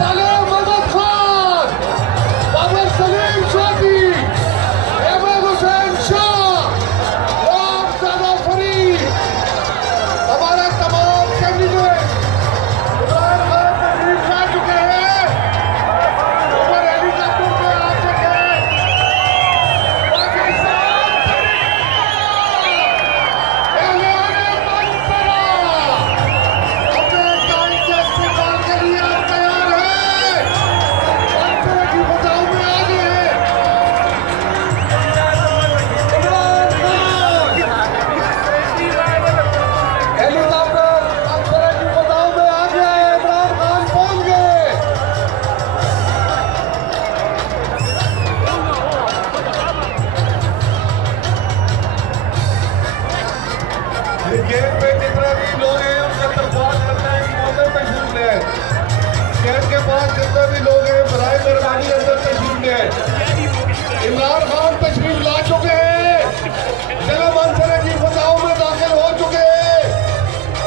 Salam Ahmad Khan, Babar Salim Shadi, Ahmed Hussain Shah, Ram Zada Farid, हमारे तमाम candidate Imran Khan तशरीफ ला चुके हैं। ऊपर हेलीकॉप्टर पे आ चुके हैं। पाकिस्तान ऐलान मंसूरा अपने टाइम के इस्तेमाल के लिए आप तैयार हैं? मंसूरा की बचाव में आगे हैं इमरान खान। हेलीकॉप्टर मंसूरा की बचाव में आ गया है। इमरान खान पहुंच गए। गेट पे जितने भी लोग हैं उनसे दरख्वास्त करते हैं कि अंदर तशरीफ ले आए। गेट के पास जितने भी लोग हैं बराए मेहरबानी अंदर तशरीफ ले आए। इमरान खान तशरीफ ला चुके हैं। जिला मंसूरा की बचाव में दाखिल हो चुके हैं।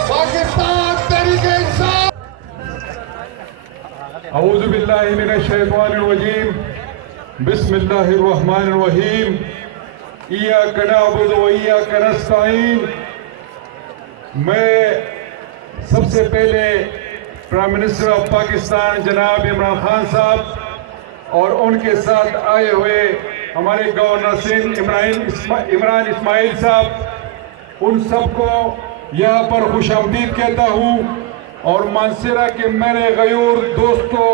पाकिस्तान तहरीके इंसाफ औज़ु बिल्लाहि मिनश शैतानिर रजीम बिस्मिल्लाहिर रहमानिर रहीम इय्याका नअबुदु व इय्याका नस्तईन। मैं सबसे पहले प्राइम मिनिस्टर ऑफ पाकिस्तान जनाब इमरान खान साहब और उनके साथ आए हुए हमारे गवर्नर सिंध इमरान इस्माइल साहब, उन सबको यहाँ पर खुशामदीद कहता हूँ। और मंसूरा के मेरे गयूर दोस्तों,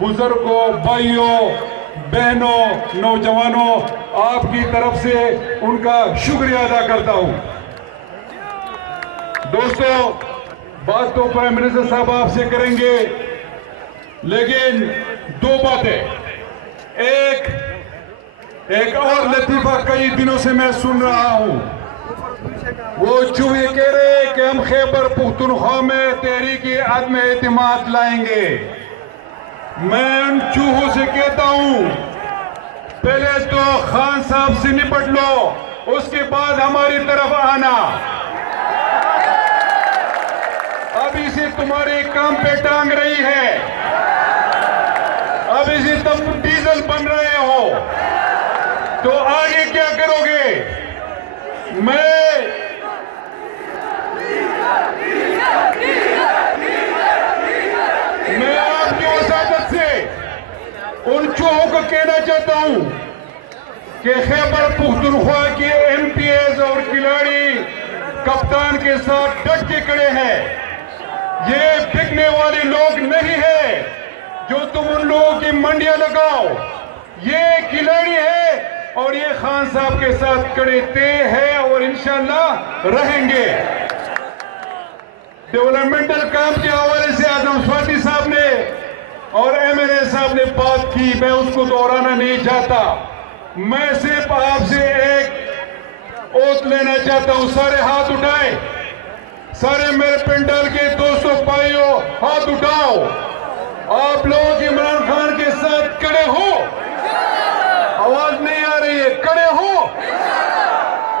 बुजुर्गों, भाइयों, बहनों, नौजवानों, आपकी तरफ से उनका शुक्रिया अदा करता हूँ। दोस्तों, बात तो प्राइम मिनिस्टर साहब आपसे करेंगे, लेकिन दो बातें। एक और लतीफा कई दिनों से मैं सुन रहा हूं। वो चूहे कह रहे कि हम खैबर पुख्तनख्वा में तहरीक अदम एतमाद लाएंगे। मैं उन चूहों से कहता हूं, पहले तो खान साहब से निपट लो, उसके बाद हमारी तरफ आना। अब इसे तुम्हारे काम पे टांग रही है, अब इसे तुम डीजल बन रहे हो, तो आगे क्या करोगे? मैं आपकी वसादत से उन चूहों को कहना चाहता हूं कि खैबर पुख्तनख्वा के एमपीएस और खिलाड़ी कप्तान के साथ डट के खड़े हैं। ये बिकने वाले लोग नहीं है जो तुम उन लोगों की मंडियां लगाओ। ये खिलाड़ी है और ये खान साहब के साथ खड़े थे हैं और इंशाल्लाह रहेंगे। डेवलपमेंटल काम के हवाले से आजम स्वाति साहब ने और एमएनए साहब ने बात की, मैं उसको दोहराना नहीं चाहता। मैं सिर्फ आपसे एक ओथ लेना चाहता हूं। सारे हाथ उठाए, सारे मेरे पिंडल के दोस्तों, भाइयों, हाथ उठाओ। आप लोग इमरान खान के साथ खड़े हो? आवाज नहीं आ रही है। खड़े हो?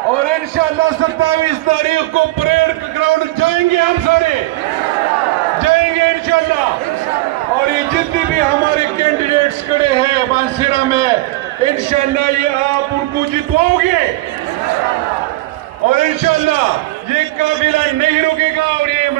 और इंशाल्लाह 27 तारीख को परेड ग्राउंड जाएंगे, हम सारे जाएंगे इंशाल्लाह। और ये जितने भी हमारे कैंडिडेट्स खड़े हैं मंसूरा में, इंशाल्लाह ये आप उनको जितवाओगे और इंशाल्लाह ये काफिला नहीं रुकेगा। और ये